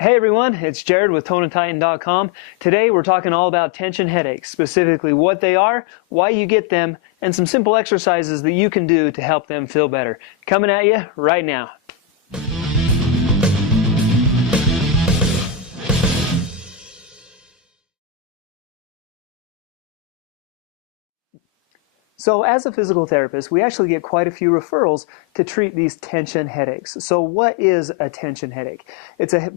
Hey everyone, it's Jared with ToneandTitan.com. Today we're talking all about tension headaches, specifically what they are, why you get them, and some simple exercises that you can do to help them feel better. Coming at you right now. So as a physical therapist, we actually get quite a few referrals to treat these tension headaches. So what is a tension headache?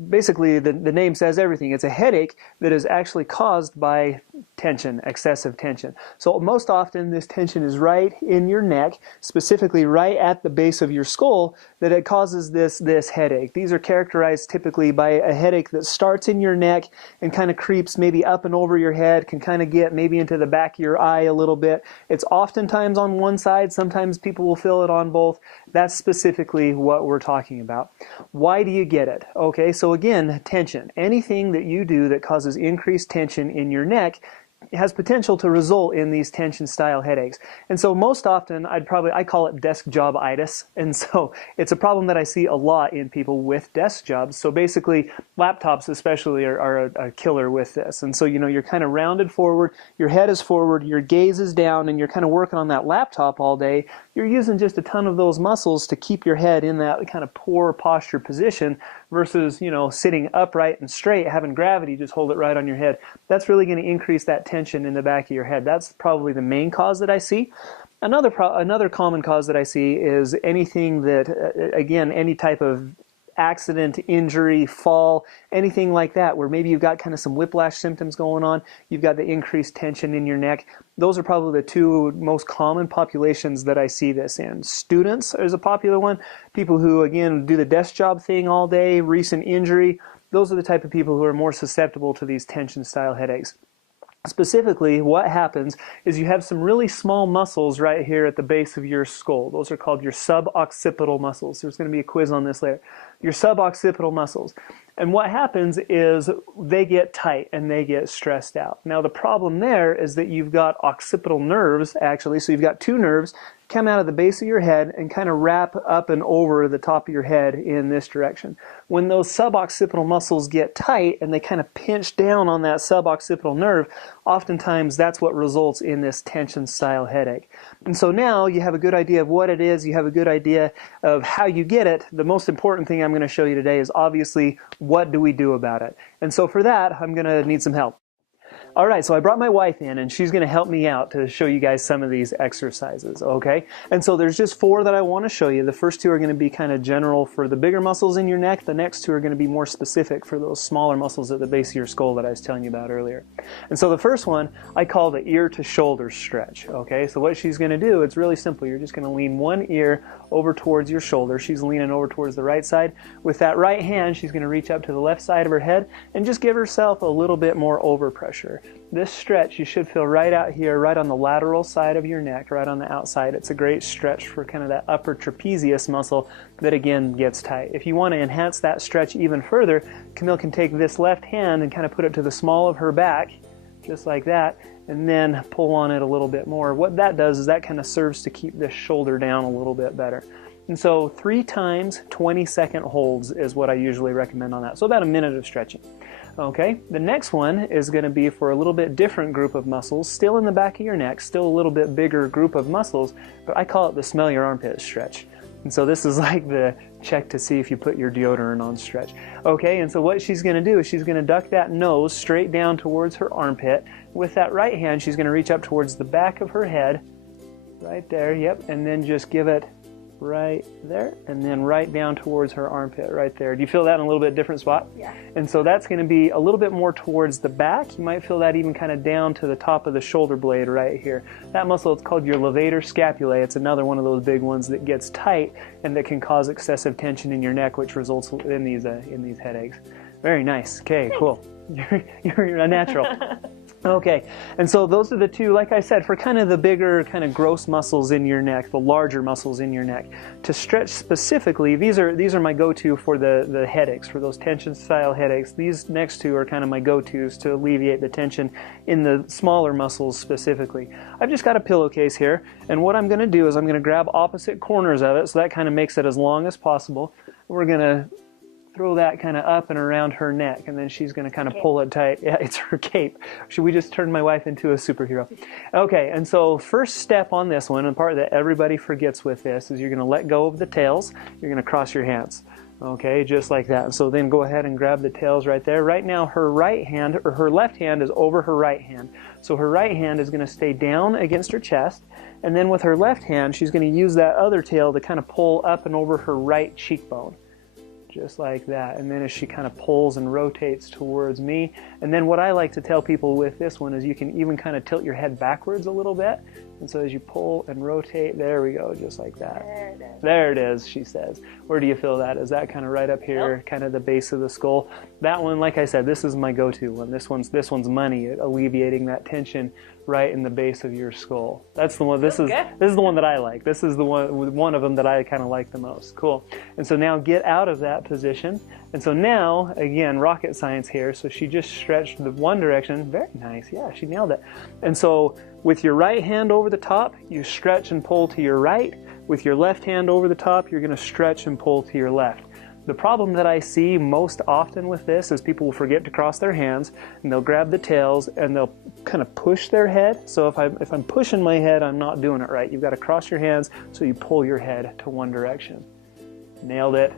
Basically, the name says everything. It's a headache that is actually caused by tension, excessive tension. So most often this tension is right in your neck, specifically right at the base of your skull, that it causes this headache. These are characterized typically by a headache that starts in your neck and kind of creeps maybe up and over your head, can kind of get maybe into the back of your eye a little bit. It's oftentimes on one side, sometimes people will feel it on both. That's specifically what we're talking about. Why do you get it? Okay, so again, tension. Anything that you do that causes increased tension in your neck has potential to result in these tension style headaches. And so most often I call it desk job-itis. And so it's a problem that I see a lot in people with desk jobs. So basically laptops especially are a killer with this. And so you're kind of rounded forward, your head is forward, your gaze is down, and you're kind of working on that laptop all day. You're using just a ton of those muscles to keep your head in that kind of poor posture position versus, sitting upright and straight, having gravity just hold it right on your head. That's really going to increase that tension in the back of your head. That's probably the main cause that I see. Another common cause that I see is anything that, again, any type of accident, injury, fall, anything like that, where maybe you've got kind of some whiplash symptoms going on, you've got the increased tension in your neck. Those are probably the two most common populations that I see this in. Students is a popular one. People who, again, do the desk job thing all day, recent injury, those are the type of people who are more susceptible to these tension style headaches. Specifically, what happens is you have some really small muscles right here at the base of your skull. Those are called your suboccipital muscles. There's going to be a quiz on this later. Your suboccipital muscles. And what happens is they get tight and they get stressed out. Now the problem there is that you've got occipital nerves actually, so you've got two nerves come out of the base of your head and kind of wrap up and over the top of your head in this direction. When those suboccipital muscles get tight and they kind of pinch down on that suboccipital nerve, oftentimes that's what results in this tension style headache. And so now you have a good idea of what it is, you have a good idea of how you get it. The most important thing I'm going to show you today is obviously what do we do about it. And so for that, I'm going to need some help. All right, so I brought my wife in and she's going to help me out to show you guys some of these exercises, okay? And so there's just four that I want to show you. The first two are going to be kind of general for the bigger muscles in your neck. The next two are going to be more specific for those smaller muscles at the base of your skull that I was telling you about earlier. And so the first one I call the ear to shoulder stretch, okay? So what she's going to do, it's really simple. You're just going to lean one ear over towards your shoulder. She's leaning over towards the right side. With that right hand, she's going to reach up to the left side of her head and just give herself a little bit more overpressure. This stretch you should feel right out here, right on the lateral side of your neck, right on the outside. It's a great stretch for kind of that upper trapezius muscle that again gets tight. If you want to enhance that stretch even further, Camille can take this left hand and kind of put it to the small of her back, just like that, and then pull on it a little bit more. What that does is that kind of serves to keep this shoulder down a little bit better. And so 3 times 20-second holds is what I usually recommend on that. So about a minute of stretching. Okay, the next one is going to be for a little bit different group of muscles, still in the back of your neck, still a little bit bigger group of muscles, but I call it the smell your armpit stretch. And so this is like the check to see if you put your deodorant on stretch. Okay, and so what she's going to do is she's going to duck that nose straight down towards her armpit. With that right hand, she's going to reach up towards the back of her head, right there, yep, and then just give it right there, and then right down towards her armpit right there. Do you feel that in a little bit different spot? Yeah. And so that's going to be a little bit more towards the back. You might feel that even kind of down to the top of the shoulder blade right here. That muscle, it's called your levator scapulae. It's another one of those big ones that gets tight and that can cause excessive tension in your neck, which results in these headaches. Very nice. Okay, cool. You're a natural. Okay, and so those are the two, like I said, for kind of the bigger, kind of gross muscles in your neck, the larger muscles in your neck. To stretch specifically, these are my go-to for the headaches, for those tension style headaches. These next two are kind of my go-tos to alleviate the tension in the smaller muscles specifically. I've just got a pillowcase here, and what I'm going to do is I'm going to grab opposite corners of it, so that kind of makes it as long as possible. We're going to throw that kind of up and around her neck, and then she's going to kind of pull it tight. Yeah, it's her cape. We just turned my wife into a superhero. Okay, and so first step on this one, and part that everybody forgets with this, is you're going to let go of the tails. You're going to cross your hands. Okay, just like that. And so then go ahead and grab the tails right there. Right now her right hand, or her left hand, is over her right hand. So her right hand is going to stay down against her chest, and then with her left hand she's going to use that other tail to kind of pull up and over her right cheekbone. Just like that. And then as she kind of pulls and rotates towards me. And then what I like to tell people with this one is you can even kind of tilt your head backwards a little bit. And so as you pull and rotate, there we go, just like that. There it is. There it is, she says. Where do you feel that? Is that kind of right up here, Yep. kind of the base of the skull? That one, like I said, this is my go-to one. This one's money at alleviating that tension right in the base of your skull. That's the one. This is the one that I like. This is the one of them that I kind of like the most. Cool. And so now get out of that position. And so now, again, rocket science here. So she just stretched the one direction. Very nice. Yeah, she nailed it. And so with your right hand over the top, you stretch and pull to your right. With your left hand over the top, you're going to stretch and pull to your left. The problem that I see most often with this is people will forget to cross their hands, and they'll grab the tails and they'll kind of push their head. So if I'm pushing my head, I'm not doing it right. You've got to cross your hands so you pull your head to one direction. Nailed it.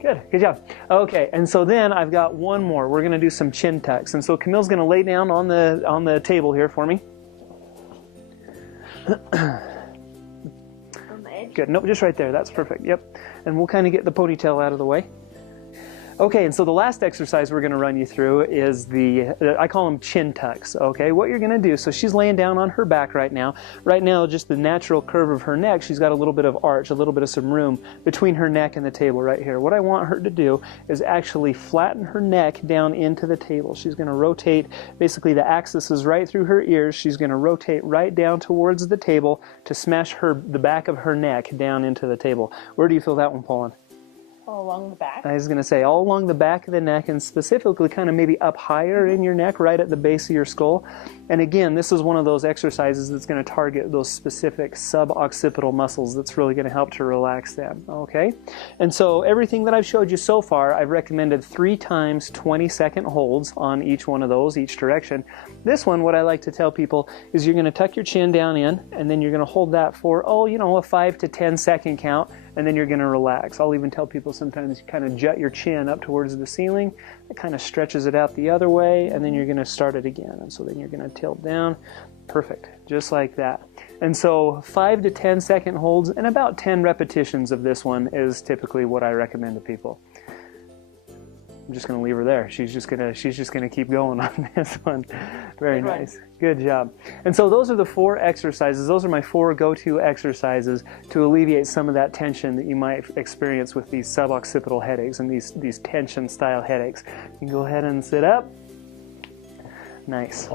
Good job. Okay, and so then I've got one more. We're going to do some chin tucks. And so Camille's going to lay down on the table here for me. Good. Nope, just right there. That's perfect. Yep. And we'll kind of get the ponytail out of the way. Okay, and so the last exercise we're going to run you through is I call them chin tucks. Okay, what you're going to do, so she's laying down on her back right now. Right now, just the natural curve of her neck, she's got a little bit of arch, a little bit of some room between her neck and the table right here. What I want her to do is actually flatten her neck down into the table. She's going to rotate, basically the axis is right through her ears. She's going to rotate right down towards the table to smash the back of her neck down into the table. Where do you feel that one pulling? All along the back? I was going to say all along the back of the neck, and specifically kind of maybe up higher in your neck, right at the base of your skull. And again, this is one of those exercises that's going to target those specific suboccipital muscles that's really going to help to relax them. Okay? And so everything that I've showed you so far, I've recommended 3 times 20-second holds on each one of those, each direction. This one, what I like to tell people is you're going to tuck your chin down in, and then you're going to hold that for, a 5 to 10 second count, and then you're going to relax. I'll even tell people sometimes you kind of jut your chin up towards the ceiling. It kind of stretches it out the other way, and then you're going to start it again. And so then you're going to tilt down. Perfect. Just like that. And so 5 to 10 second holds and about 10 repetitions of this one is typically what I recommend to people. I'm just going to leave her there. She's just going to keep going on this one. Very nice. Good job. And so those are the 4 exercises. Those are my 4 go-to exercises to alleviate some of that tension that you might experience with these suboccipital headaches and these tension style headaches. You can go ahead and sit up. Nice.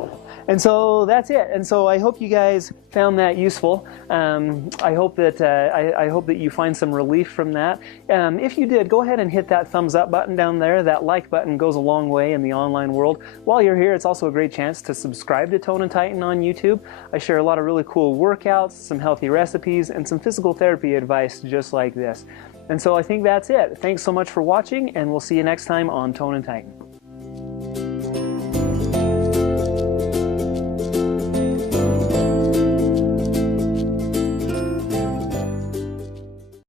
And so that's it. And so I hope you guys found that useful. I hope that you find some relief from that. If you did, go ahead and hit that thumbs up button down there. That like button goes a long way in the online world. While you're here, it's also a great chance to subscribe to Tone and Tighten on YouTube. I share a lot of really cool workouts, some healthy recipes, and some physical therapy advice just like this. And so I think that's it. Thanks so much for watching, and we'll see you next time on Tone and Tighten.